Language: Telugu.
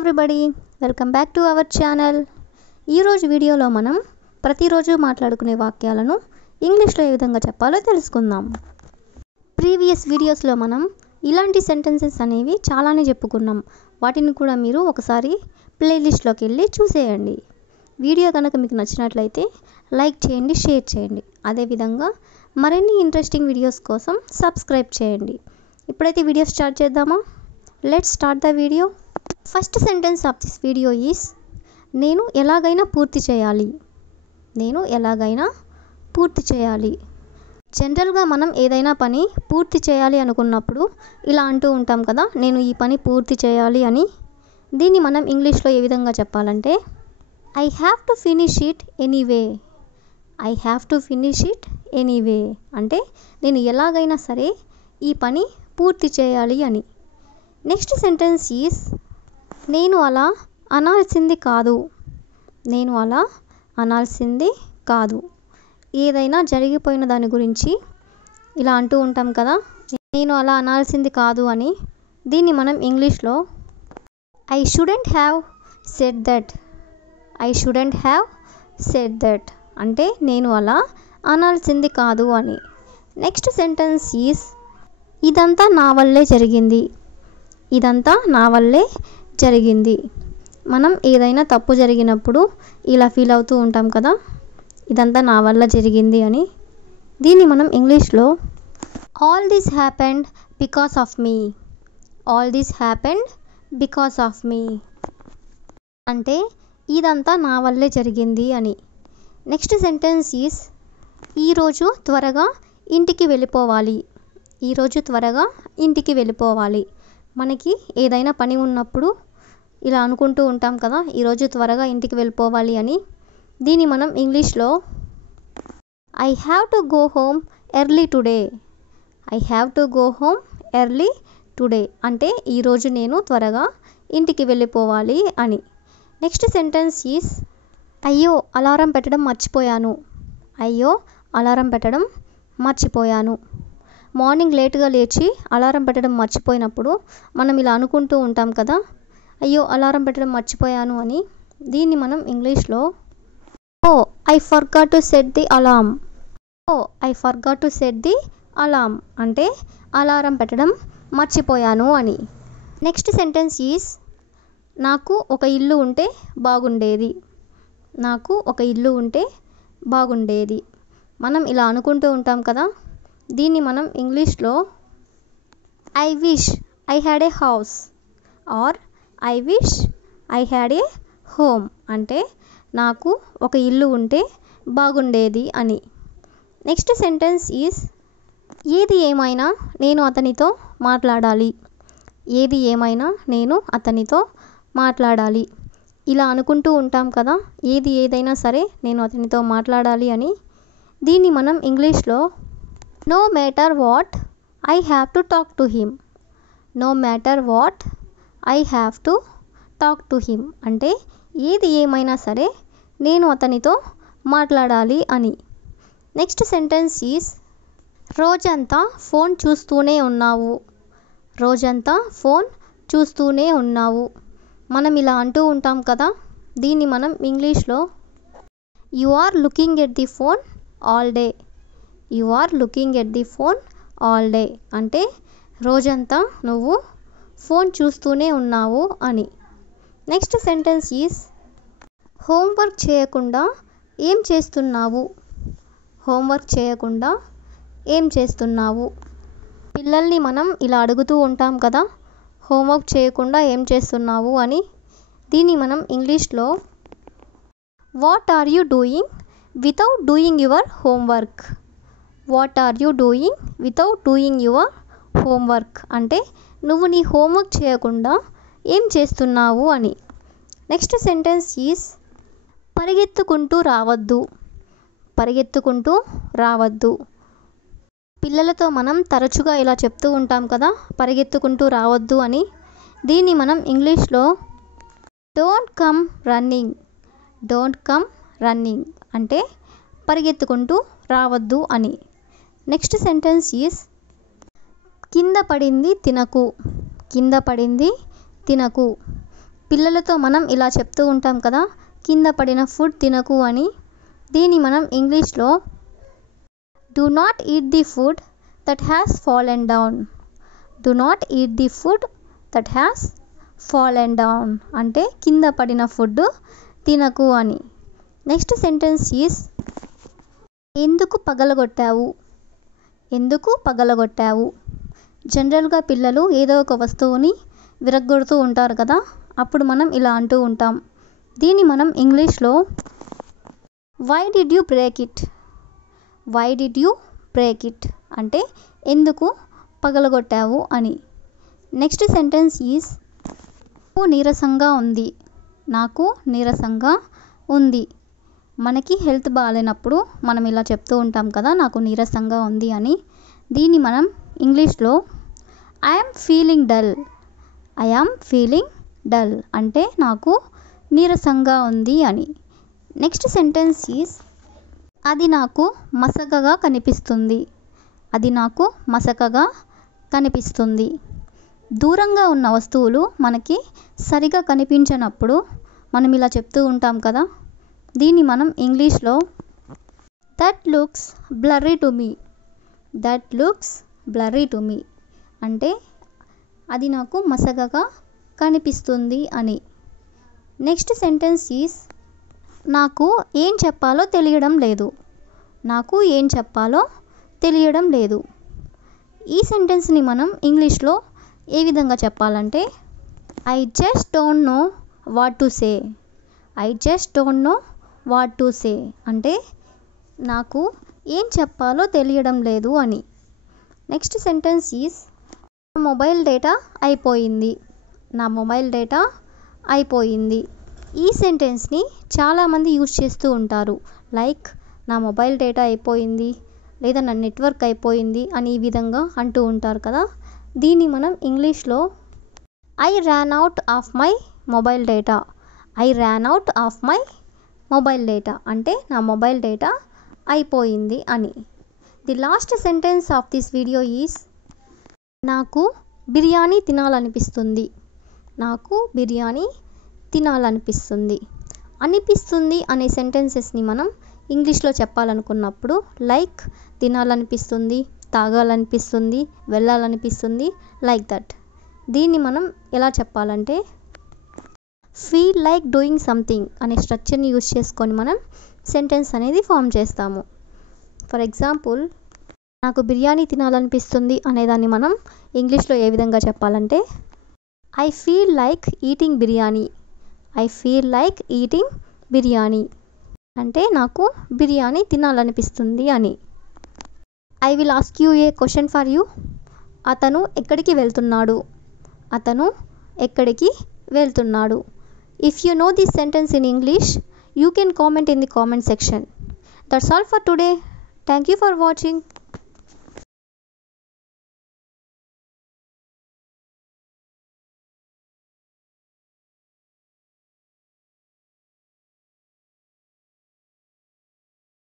Everybody, welcome back to our channel. ఈరోజు వీడియోలో మనం ప్రతిరోజు మాట్లాడుకునే వాక్యాలను ఇంగ్లీష్లో ఏ విధంగా చెప్పాలో తెలుసుకుందాం. ప్రీవియస్ వీడియోస్లో మనం ఇలాంటి సెంటెన్సెస్ అనేవి చాలానే చెప్పుకున్నాం. వాటిని కూడా మీరు ఒకసారి ప్లేలిస్ట్లోకి వెళ్ళి చూసేయండి. వీడియో కనుక మీకు నచ్చినట్లయితే లైక్ చేయండి, షేర్ చేయండి. అదేవిధంగా మరిన్ని ఇంట్రెస్టింగ్ వీడియోస్ కోసం సబ్స్క్రైబ్ చేయండి. ఇప్పుడైతే వీడియో స్టార్ట్ చేద్దామా? Let's start the video. First sentence of this video is నేను ఎలాగైనా పూర్తి చేయాలి. నేను ఎలాగైనా పూర్తి చేయాలి. జనరల్గా మనం ఏదైనా పని పూర్తి చేయాలి అనుకున్నప్పుడు ఇలా అంటూ ఉంటాం కదా, నేను ఈ పని పూర్తి చేయాలి అని. దీన్ని మనం ఇంగ్లీష్లో ఏ విధంగా చెప్పాలంటే I have to finish it anyway. I have to finish it anyway అంటే నేను ఎలాగైనా సరే ఈ పని పూర్తి చేయాలి అని. నెక్స్ట్ సెంటెన్స్ ఈస్ నేను అలా అనాల్సింది కాదు. నేను అలా అనాల్సింది కాదు. ఏదైనా జరిగిపోయిన దాని గురించి ఇలా అంటూ ఉంటాం కదా, నేను అలా అనాల్సింది కాదు అని. దీన్ని మనం ఇంగ్లీష్లో I shouldn't have said that. I shouldn't have said that అంటే నేను అలా అనాల్సింది కాదు అని. నెక్స్ట్ సెంటెన్స్ ఈస్ ఇదంతా నా వల్లే జరిగింది. ఇదంతా నా వల్లే జరిగింది. మనం ఏదైనా తప్పు జరిగినప్పుడు ఇలా ఫీల్ అవుతూ ఉంటాం కదా, ఇదంతా నా వల్ల జరిగింది అని. దీన్ని మనం ఇంగ్లీష్లో all this happened because of me. All this happened because of me అంటే ఇదంతా నా వల్లే జరిగింది అని. నెక్స్ట్ సెంటెన్స్ ఈస్ ఈరోజు త్వరగా ఇంటికి వెళ్ళిపోవాలి. ఈరోజు త్వరగా ఇంటికి వెళ్ళిపోవాలి. మనకి ఏదైనా పని ఉన్నప్పుడు ఇలా అనుకుంటూ ఉంటాం కదా, ఈరోజు త్వరగా ఇంటికి వెళ్ళిపోవాలి అని. దీన్ని మనం ఇంగ్లీష్లో I have to go home early today. I have to go home early today అంటే ఈరోజు నేను త్వరగా ఇంటికి వెళ్ళిపోవాలి అని. నెక్స్ట్ సెంటెన్స్ ఈస్ అయ్యో అలారం పెట్టడం మర్చిపోయాను. అయ్యో అలారం పెట్టడం మర్చిపోయాను. మార్నింగ్ లేట్గా లేచి అలారం పెట్టడం మర్చిపోయినప్పుడు మనం ఇలా అనుకుంటూ ఉంటాం కదా, అయ్యో అలారం పెట్టడం మర్చిపోయాను అని. దీన్ని మనం ఇంగ్లీష్లో oh I forgot to set the alarm. Oh I forgot to set the alarm అంటే అలారం పెట్టడం మర్చిపోయాను అని. నెక్స్ట్ సెంటెన్స్ ఈస్ నాకు ఒక ఇల్లు ఉంటే బాగుండేది. నాకు ఒక ఇల్లు ఉంటే బాగుండేది. మనం ఇలా అనుకుంటూ ఉంటాం కదా, దీన్ని మనం ఇంగ్లీష్లో I wish I had a house or I wish I had a home అంటే నాకు ఒక ఇల్లు ఉంటే బాగుండేది అని. నెక్స్ట్ సెంటెన్స్ ఈస్ ఏది ఏమైనా నేను అతనితో మాట్లాడాలి. ఏది ఏమైనా నేను అతనితో మాట్లాడాలి. ఇలా అనుకుంటూ ఉంటాం కదా, ఏది ఏదైనా సరే నేను అతనితో మాట్లాడాలి అని. దీన్ని మనం ఇంగ్లీష్లో no matter what I have to talk to him. No matter what I have to talk to him అంటే ఏది ఏమైనా సరే నేను అతనితో మాట్లాడాలి అని. నెక్స్ట్ సెంటెన్స్ ఈస్ రోజంతా ఫోన్ చూస్తూనే ఉన్నావు. రోజంతా ఫోన్ చూస్తూనే ఉన్నావు. మనం ఇలా అంటూ ఉంటాం కదా, దీన్ని మనం ఇంగ్లీష్లో you are looking at the phone all day. You are looking at the phone all day అంటే రోజంతా నువ్వు ఫోన్ చూస్తూనే ఉన్నావు అని. నెక్స్ట్ సెంటెన్స్ ఈస్ హోంవర్క్ చేయకుండా ఏం చేస్తున్నావు. హోంవర్క్ చేయకుండా ఏం చేస్తున్నావు. పిల్లల్ని మనం ఇలా అడుగుతూ ఉంటాం కదా, హోంవర్క్ చేయకుండా ఏం చేస్తున్నావు అని. దీన్ని మనం ఇంగ్లీష్లో what are you doing without doing your homework. What are you doing without doing your homework అంటే నువ్వు నీ హోంవర్క్ చేయకుండా ఏం చేస్తున్నావు అని. నెక్స్ట్ సెంటెన్స్ ఈస్ పరిగెత్తుకుంటూ రావద్దు. పరిగెత్తుకుంటూ రావద్దు. పిల్లలతో మనం తరచుగా ఇలా చెప్తూ ఉంటాం కదా, పరిగెత్తుకుంటూ రావద్దు అని. దీన్ని మనం ఇంగ్లీష్లో don't come running. Don't come running అంటే పరిగెత్తుకుంటూ రావద్దు అని. నెక్స్ట్ సెంటెన్స్ ఈస్ కింద పడింది తినకు. కింద పడింది తినకు. పిల్లలతో మనం ఇలా చెప్తూ ఉంటాం కదా, కింద పడిన ఫుడ్ తినకు అని. దీన్ని మనం ఇంగ్లీష్లో do not eat the food that has fallen down. Do not eat the food that has fallen down అంటే కింద పడిన ఫుడ్ తినకు అని. నెక్స్ట్ సెంటెన్స్ ఈజ్ ఎందుకు పగలగొట్టావు. ఎందుకు పగలగొట్టావు. జనరల్గా పిల్లలు ఏదో ఒక వస్తువుని విరగ్గొడుతూ ఉంటారు కదా, అప్పుడు మనం ఇలా అంటూ ఉంటాం. దీన్ని మనం ఇంగ్లీష్లో why did you break it. Why did you break it అంటే ఎందుకు పగలగొట్టావు అని. నెక్స్ట్ సెంటెన్స్ ఈజ్ నాకు నీరసంగా ఉంది. నాకు నీరసంగా ఉంది. మనకి హెల్త్ బాగాలేనప్పుడు మనం ఇలా చెప్తూ ఉంటాం కదా, నాకు నీరసంగా ఉంది అని. దీన్ని మనం ఇంగ్లీష్లో I am feeling dull. I am feeling dull అంటే నాకు నీరసంగా ఉంది అని. నెక్స్ట్ సెంటెన్స్ ఈజ్ అది నాకు మసకగా కనిపిస్తుంది. అది నాకు మసకగా కనిపిస్తుంది. దూరంగా ఉన్న వస్తువులు మనకి సరిగా కనిపించనప్పుడు మనం ఇలా చెప్తూ ఉంటాం కదా, దీన్ని మనం ఇంగ్లీష్లో that looks blurry to me. That looks blurry to me అంటే అది నాకు మసకగా కనిపిస్తుంది అని. నెక్స్ట్ సెంటెన్స్ ఈజ్ నాకు ఏం చెప్పాలో తెలియడం లేదు. నాకు ఏం చెప్పాలో తెలియడం లేదు. ఈ సెంటెన్స్ని మనం ఇంగ్లీష్లో ఏ విధంగా చెప్పాలంటే I just don't know what to say. I just don't know what to say అంటే నాకు ఏం చెప్పాలో తెలియడం లేదు అని. నెక్స్ట్ సెంటెన్స్ ఈజ్ నా మొబైల్ డేటా అయిపోయింది. నా మొబైల్ డేటా అయిపోయింది. ఈ సెంటెన్స్ని చాలామంది యూజ్ చేస్తూ ఉంటారు. లైక్ నా మొబైల్ డేటా అయిపోయింది లేదా నా నెట్వర్క్ అయిపోయింది అని ఈ విధంగా అంటూ ఉంటారు కదా. దీన్ని మనం ఇంగ్లీష్లో I ran out of my mobile data. I ran out of my mobile data అంటే నా మొబైల్ డేటా అయిపోయింది అని. The last sentence of this video is నాకు బిర్యానీ తినాలనిపిస్తుంది. నాకు బిర్యానీ తినాలనిపిస్తుంది. అనిపిస్తుంది అనే సెంటెన్సెస్ని మనం ఇంగ్లీష్లో చెప్పాలనుకున్నప్పుడు లైక్ తినాలనిపిస్తుంది, తాగాలనిపిస్తుంది, వెళ్ళాలనిపిస్తుంది, లైక్ దట్. దీన్ని మనం ఎలా చెప్పాలంటే ఫీల్ లైక్ డూయింగ్ సంథింగ్ అనే స్ట్రక్చర్ని యూజ్ చేసుకొని మనం సెంటెన్స్ అనేది ఫామ్ చేస్తాము. ఫర్ ఎగ్జాంపుల్ నాకు బిర్యానీ తినాలనిపిస్తుంది అనేదాన్ని మనం ఇంగ్లీష్లో ఏ విధంగా చెప్పాలంటే I feel like eating biryani. I feel like eating biryani అంటే నాకు బిర్యానీ తినాలనిపిస్తుంది అని. I will ask you A question for you. అతను ఎక్కడికి వెళ్తున్నాడు. అతను ఎక్కడికి వెళ్తున్నాడు. If you know this sentence in English, you can comment in the comment section. That's all for today. Thank you for watching.